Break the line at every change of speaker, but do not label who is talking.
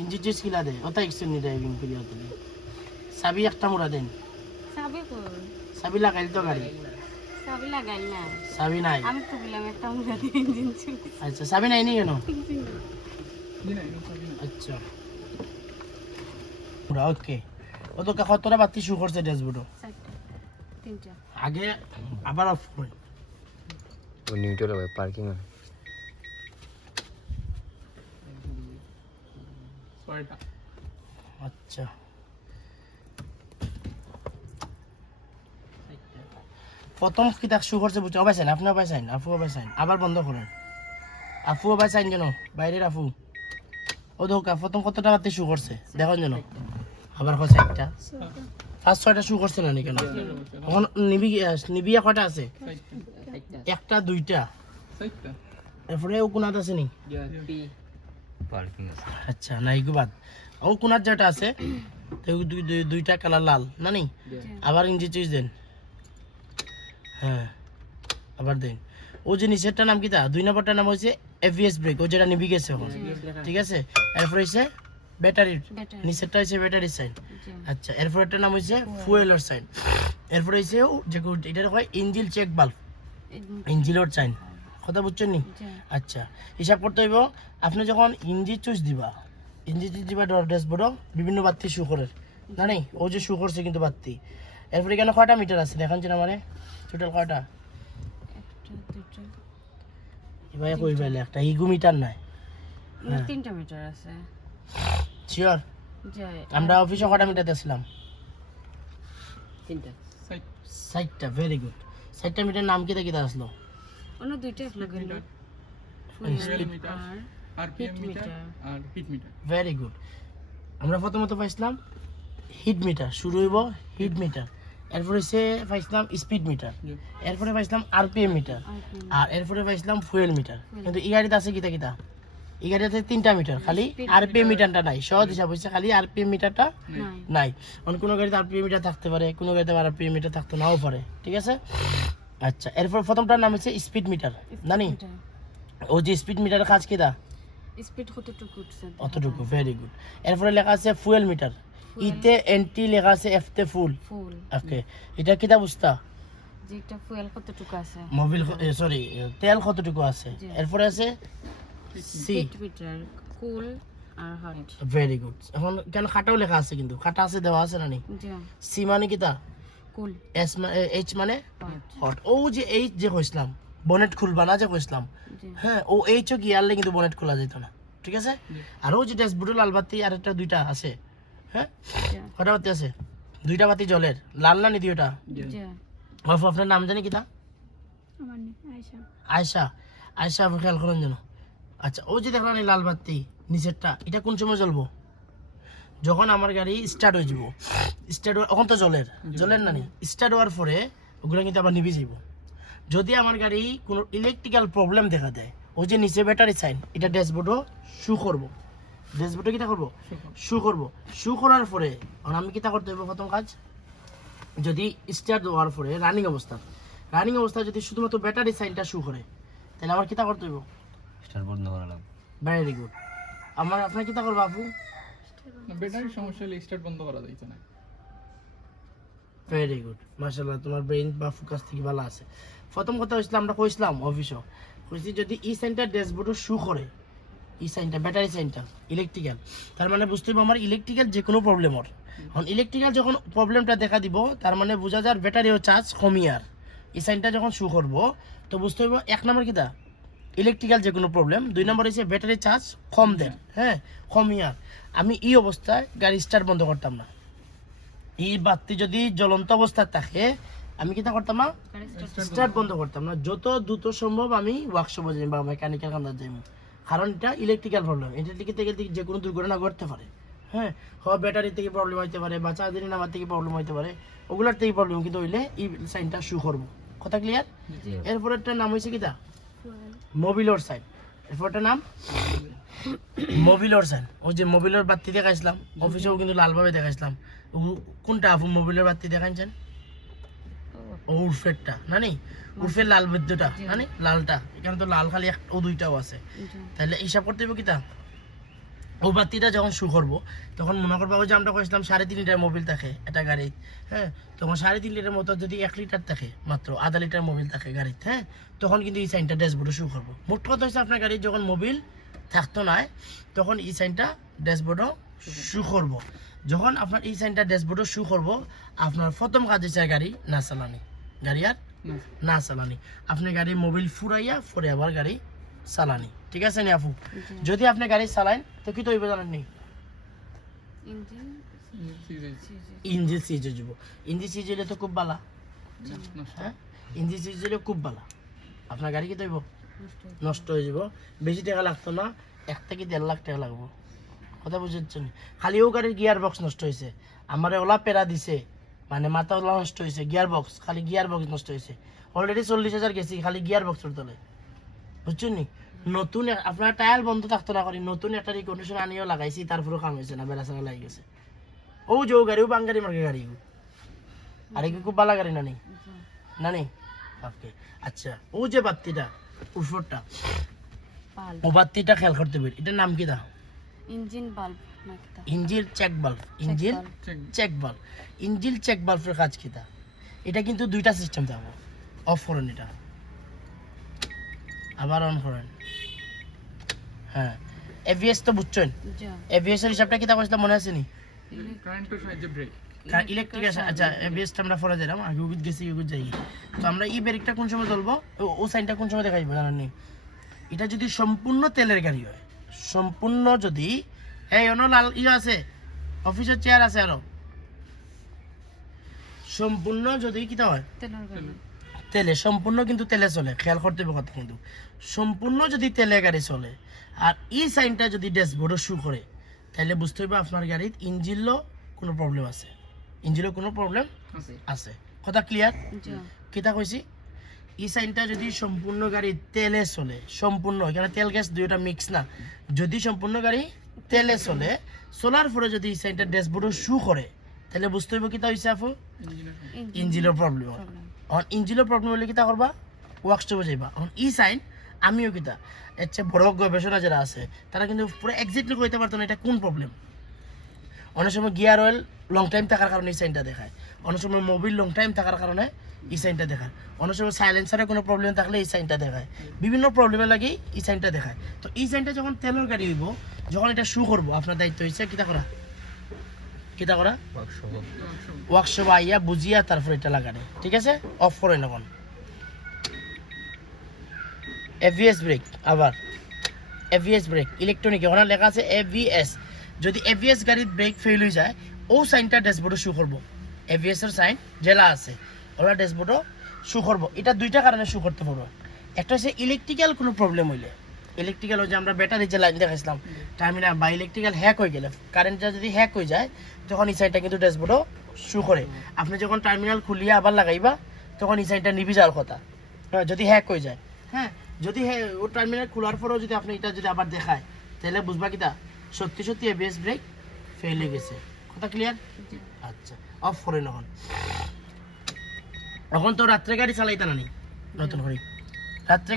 ইঞ্জি juice কিলা দে ওটা exchange driving করিয়া তুমি চাবি একটা মোড়া দেন।
চাবি কই?
চাবি লাগাইল তো গাড়ি।
চাবি লাগাই না।
চাবি নাই।
আমি তো বললাম একটা মুখে দিয়ে ইঞ্জিন চলে
আচ্ছা চাবি নাই। নি কেন আচ্ছা। পুরা ওকে। ও তো কতটা বাতি শু করছে ড্যাশবোর্ডও আগে আবার অফ করে।
ও নিউট্রাল পার্কিং হবে
আচ্ছা। প্রথম কিতা শু করছে বুঝছ? পাইছেন আপনিও পাইছেন আফুও পাইছেন আবার বন্ধ করেন। আফুও পাইছেন যেন বাইরের আফু। ও দোকা প্রথম কত টাকাতে শু করছে? দেখুন যেন। আবার কয় চারটা? পাঁচ ছয়টা শু করছে না নি কেন? এখন নিবি নিবিয়া কয়টা আছে? একটা দুইটা। এরপরে ও কোনাত আছে নি?
পার্কিং আছে।
আচ্ছা না ইগু বাদ। ও কোনার যেটা আছে দুই- দুই- দুইটা কালার লাল না নি? আবার ইঞ্জি চুইস দেন। হ্যাঁ আবার দেন। ও যে নিচেরটার নাম কিতা দুই নম্বরটার নাম হচ্ছে এভিএস ব্রেক ও যেটা নিবি গেছে এখন। ঠিক আছে? এরপরে ব্যাটারির
ব্যাটারি
নিচেরটা হচ্ছে ব্যাটারির সাইন। আচ্ছা এরপর একটা নাম হচ্ছে ফুয়েলের সাইন। এরপরে হচ্ছে ও যে এটা হয় ইঞ্জিল চেক বাল্ব। ইঞ্জিলের সাইন। কথা বুঝছেন নি? আচ্ছা হিসাব করতে হইব আপনি যখন ইঞ্জি চুজ দিবা ইঞ্জি চুজ দিবা ড্যাশবোর্ডও বিভিন্ন বাতি শু করে না নেই? ও যে শু করছে কিন্তু বাতি। এরপরে এখানে কয়টা মিটার আছে? দেখাচ্ছেন আমারে। টোটাল কয়টা? এবার কই পাইলে একটা ইগু মিটার নাই।
তিনটা মিটার আছে।
শিওর আমরা অফিসে কয়টা মিটার দিয়েছিলাম
তিনটা।
সাইটটা ভেরি গুড সাইটটা মিটার নাম কিতা কিতা আসলো?
অন্য দুইটা আর হিট মিটার
ভেরি গুড আমরা প্রথমত পাইছিলাম হিট মিটার শুরু হইব হিট মিটার এরপরে হচ্ছে পাইছিলাম স্পিড মিটার এরপরে পাইছিলাম আরপিএম মিটার আর এরপরে পাইছিলাম ফুয়েল মিটার কিন্তু এই গাড়িতে আছে কিতা কিতা এই গাড়িতে তিনটা মিটার খালি আরপিএম মিটারটা নাই। সহজ হিসাব হচ্ছে খালি আরপিএম মিটারটা
নাই।
নাই। অন্য কোনো গাড়িতে আরপিএম মিটার থাকতে পারে কোনো গাড়িতে আরপিএম মিটার থাকতে নাও পারে। ঠিক আছে? আচ্ছা এরপর প্রথমটার নাম হচ্ছে স্পিড মিটার জানি ও যে স্পিড মিটারের কাজ কিতা
স্পিড কতটুকু উঠছে
অতটুকু ভেরি গুড এরপরে লেখা আছে ফুয়েল মিটার ইতে এন্টি লেখা আছে এফতে ফুল
ফুল
ওকে এটা কিতা বুঝতা?
যেটা ফুয়েল কতটুকু আছে?
মোবিল সরি তেল কতটুকু আছে? এরপরে আছে সি
মিটার কুল আর হট
ভেরি গুড এখন কেন খাটাও লেখা আছে কিন্তু? খাটা আছে দেওয়া আছে না নি সি মানে কিতা
কুল।
এস এইচ মানে?
হট
ও যে এইচ যে কইছিলাম বনেট খুলবা না যে কইছিলাম? হ্যাঁ ও এইচও কিন্তু বনেট খোলা যেত না ঠিক আছে? আর ও যে ড্যাশবোর্ডে লাল বাতি আর একটা দুইটা আছে হ্যাঁ? কটা বাতি আছে? দুইটা বাতি জলের লাল না নিদি ওটা? আপনার নাম জানি কিতা আয়সা আয়সা আপনি খেয়াল করেন যেন। আচ্ছা ও যে দেখলাম এই লাল বাতি নিচেরটা এটা কোন সময় জ্বলবো? যখন আমার গাড়ি স্টার্ট হয়ে যাব। স্টার্ট এখন তো জলের। জলের না নি স্টার্ট হওয়ার পরে ওগুলো কিন্তু আবার নিভে যাব যদি আমার গাড়ি কোনো ইলেকট্রিক্যাল প্রবলেম দেখা দেয় ওই যে নিচে ব্যাটারি সাইন এটা ড্যাশবোর্ডও শু করব। ড্যাশবোর্ডে কিটা করব? শু করব। শু করার পরে আর আমি কিটা করতে হবে প্রথম কাজ? যদি স্টার্ট হওয়ার পরে রানিং অবস্থা। রানিং অবস্থা যদি শুধুমাত্র ব্যাটারি সাইনটা শু করে তাহলে আমার কিটা করতে হবে
স্টার বন্ধ করা লাগবে
ভেরি গুড আমার আপনার কিটা করব আপু?
ব্যাটারির সমস্যা হলে স্টার্ট বন্ধ করা যাইতো না।
ভেরি গুড মাশাল্লাহ তোমার ব্রেইন বা ফোকাস থেকে ভালো আছে। প্রথম কথা হয়েছিল আমরা কইছিলাম অফিসও কইছি যদি ই সাইনটা ড্যাশবোর্ডও শু করে ই সাইনটা ব্যাটারি সাইনটা ইলেকট্রিক্যাল তার মানে বুঝতে হবে আমার ইলেকট্রিক্যাল যে কোনো প্রবলেম ওর। এখন ইলেকট্রিক্যাল যখন প্রবলেমটা দেখা দিব তার মানে বোঝা যায় ব্যাটারিও চার্জ কমিয়ার। এই সাইনটা যখন শু করব তো বুঝতে হইব এক নম্বর কিটা ইলেকট্রিক্যাল যে কোনো প্রবলেম দুই নম্বর হচ্ছে ব্যাটারি চার্জ কম দেন হ্যাঁ কমিয়ার আমি এই অবস্থায় গাড়ি স্টার্ট বন্ধ করতাম না। এই বাতি যদি জ্বলন্ত অবস্থায় থাকে আমি কিটা করতাম না? স্টার্ট বন্ধ করতাম না। যত দ্রুত সম্ভব আমি ওয়ার্কশপে যাই বা মেকানিক্যাল কান্দার যাই কারণ এটা ইলেকট্রিক্যাল প্রবলেম এটা থেকে থেকে যে কোনো দুর্ঘটনা ঘটতে পারে হ্যাঁ হয় ব্যাটারি থেকে প্রবলেম হইতে পারে বা চার্জারি নামার থেকে প্রবলেম হইতে পারে ওগুলার থেকে প্রবলেম কিন্তু হইলে এই সাইনটা শু করব। কথা ক্লিয়ার এরপর একটা নাম হয়েছে কিটা মোবিলোর নাম? মোবিলোর ওই যে মোবিলোর বাতি দেখাইছিলাম অফিসেও কিন্তু লালভাবে দেখাইছিলাম। কোনটা আপু মোবিলের বাতি দেখাইছেন ও উর্ফেরটা না নি? উর্ফের লাল বৈদ্যটা। না নি? লালটা। এখানে তো লাল খালি একটা ও দুইটাও আছে। তাহলে হিসাব করতে হবে কিতা? ও বাতিটা যখন শু করব তখন মনে করব যে আমরা কইছিলাম সাড়ে তিন লিটার মোবিল থাকে একটা গাড়িত হ্যাঁ? তখন সাড়ে তিন লিটার মতো যদি এক লিটার থাকে মাত্র আধা লিটার মোবিল থাকে গাড়িতে হ্যাঁ? তখন কিন্তু এই সাইনটা ড্যাশবোর্ডে শু করব। মোট কথা হচ্ছে আপনার গাড়ির যখন মোবিল থাকতো না তখন এই সাইনটা ড্যাশবোর্ডও শু করব। যখন আপনার এই সাইনটা ড্যাশবোর্ডও শু করব আপনার প্রথম কাজ হচ্ছে গাড়ি না চালানি। গাড়ি আর
না।
না চালানি। আপনি গাড়ি মোবিল ফুরাইয়া ফুরে আবার গাড়ি চালানি। ঠিক আছে নি আপু? যদি আপনি গাড়ি চালান তো কি তৈব জানেন নি?
ইঞ্জিন
সিজে।
ইঞ্জিন সিজ যাব। ইঞ্জিন সিজ হলে তো খুব ভালা
নষ্ট।
হ্যাঁ? ইঞ্জিন সিজ হলে খুব ভালা আপনার গাড়ি কি তৈব?
নষ্ট। হয়ে
নষ্ট হয়ে যাব। বেশি টাকা লাগতো না এক থেকে দেড় লাখ টাকা লাগবো। কথা বুঝেছেন? খালি ও গাড়ির গিয়ার বক্স নষ্ট হয়েছে। আমার ওলা পেরা দিছে। মানে মাথা ওলা নষ্ট হয়েছে গিয়ার বক্স খালি গিয়ার বক্স নষ্ট হয়েছে। অলরেডি চল্লিশ হাজার গেছি খালি গিয়ার বক্সের তলে। বুঝছেন নি? নতুন আপনার টায়ার বন্ধ থাকতো না করি নতুন একটা রিকন্ডিশন আনিও লাগাইছি তারপরেও কাম হয়েছে না সারা লাগি গেছে। ও যে ও গাড়ি ও বাঙ্গারি মার্কে গাড়ি। আর কি খুব ভালো গাড়ি না নেই না নেই ওকে আচ্ছা ও যে বাত্তিটা উপরটা ও বাত্তিটা খেয়াল করতে পারি এটার নাম কি the
engine bulb
check bulb engine
check
check bulb engine check বাল্বের কাজ কি তা এটা কিন্তু দুইটা সিস্টেম থাকব অফ করেন এটা। আবার অন করেন হ্যাঁ। এভিএস তো বুঝছেন এভিএস এর হিসাবটা কি তা কইছিলাম মনে আছে নি? ইলেকট্রিক আচ্ছা এভিএসটা আমরা ফরা যাইলাম আগে উবিত গেছি উবিত যাই। তো আমরা এই ব্রেকটা কোন সময় চলবো ও- ও সাইনটা কোন সময় দেখাইবো জানেন নি এটা যদি সম্পূর্ণ তেলের গাড়ি হয় সম্পূর্ণ যদি এই অন্য লাল ইয়ে আছে অফিসের চেয়ার আছে আরও। সম্পূর্ণ যদি কিটা হয়?
তেলের গাড়ি।
তেলে সম্পূর্ণ কিন্তু তেলে চলে খেয়াল করতে হবে কথা কিন্তু। সম্পূর্ণ যদি তেলে গাড়ি চলে আর এই সাইনটা যদি ড্যাশবোর্ডে শু করে তাহলে বুঝতে হবে আপনার গাড়ির ইঞ্জিনও কোনো প্রবলেম আছে। ইঞ্জিনও কোনো প্রবলেম
আছে।
আছে। কথা ক্লিয়ার কিতা কইছি? এই সাইনটা যদি সম্পূর্ণ গাড়ি তেলে চলে সম্পূর্ণ এখানে তেল গ্যাস দুইটা মিক্স না যদি সম্পূর্ণ গাড়ি তেলে চলে চলার পরে যদি এই সাইনটা ড্যাশবোর্ডে শু করে তাহলে বুঝতে হইব কিতা হইছে আপু?
ইঞ্জিনের
প্রবলেম অন ইঞ্জিনের প্রবলেম হলে কিতা করবা ওয়ার্কশপে যাইবা। অন ই সাইন আমিও কিতা। এর চেয়ে বড় গবেষণা যারা আছে তারা কিন্তু পুরো এক্স্যাক্টলি কইতে পারতো না এটা কোন প্রবলেম অনেক সময় গিয়ার অয়েল লং টাইম থাকার কারণে এই সাইনটা দেখায়। অনেক সময় মোবিল লং টাইম থাকার কারণে এই সাইনটা দেখায়। অনেক সময় সাইলেন্সারে কোনো প্রবলেম থাকলে এই সাইনটা দেখায়। বিভিন্ন প্রবলেমের লাগেই এই সাইনটা দেখায়। তো এই সাইনটা যখন তেলের গাড়ি হইব, যখন এটা শু করব আপনার দায়িত্ব হয়েছে কিতা করা কিতা করা?
ওয়ার্কশপ।
আইয়া বুঝিয়া তারপর এটা লাগানে। ঠিক আছে? অফ করে নেবেন এভিএস ব্রেক আবার। এভিএস ব্রেক ইলেকট্রনিক ওখানে লেখা আছে এভিএস যদি এভিএস গাড়ির ব্রেক ফেল হয়ে যায় ও সাইনটা ড্যাশবোর্ডে শু করব। এভিএস এর সাইন জেলা আছে। ওরা ড্যাশবোর্ডও শু করব। এটা দুইটা কারণে শু করতে পারব। একটা হচ্ছে ইলেকট্রিক্যাল কোনো প্রবলেম হইলে। ইলেকট্রিক্যাল যে আমরা ব্যাটারি যে লাইন দেখাইছিলাম টার্মিনাল বা ইলেকট্রিক্যাল হ্যাক হয়ে গেলে কারেন্টটা যদি হ্যাক হয়ে যায়, তখন এই সাইডটা কিন্তু ড্যাশবোর্ডও শু করে। আপনি যখন টার্মিনাল খুলিয়ে আবার লাগাইবা, তখন এই সাইডটা নিবি যাওয়ার কথা। হ্যাঁ যদি হ্যাক হয়ে যায়। হ্যাঁ যদি ও টার্মিনাল খোলার পরেও যদি আপনি এটা যদি আবার দেখায়, তাহলে বুঝবা কিতা সত্যি সত্যি এবিএস ব্রেক ফেল হয়ে গেছে। কথা ক্লিয়ার আচ্ছা অফ করে এখন। এখন তো রাত্রে গাড়ি চালাইতা না নি, নতুন করে। রাত্রে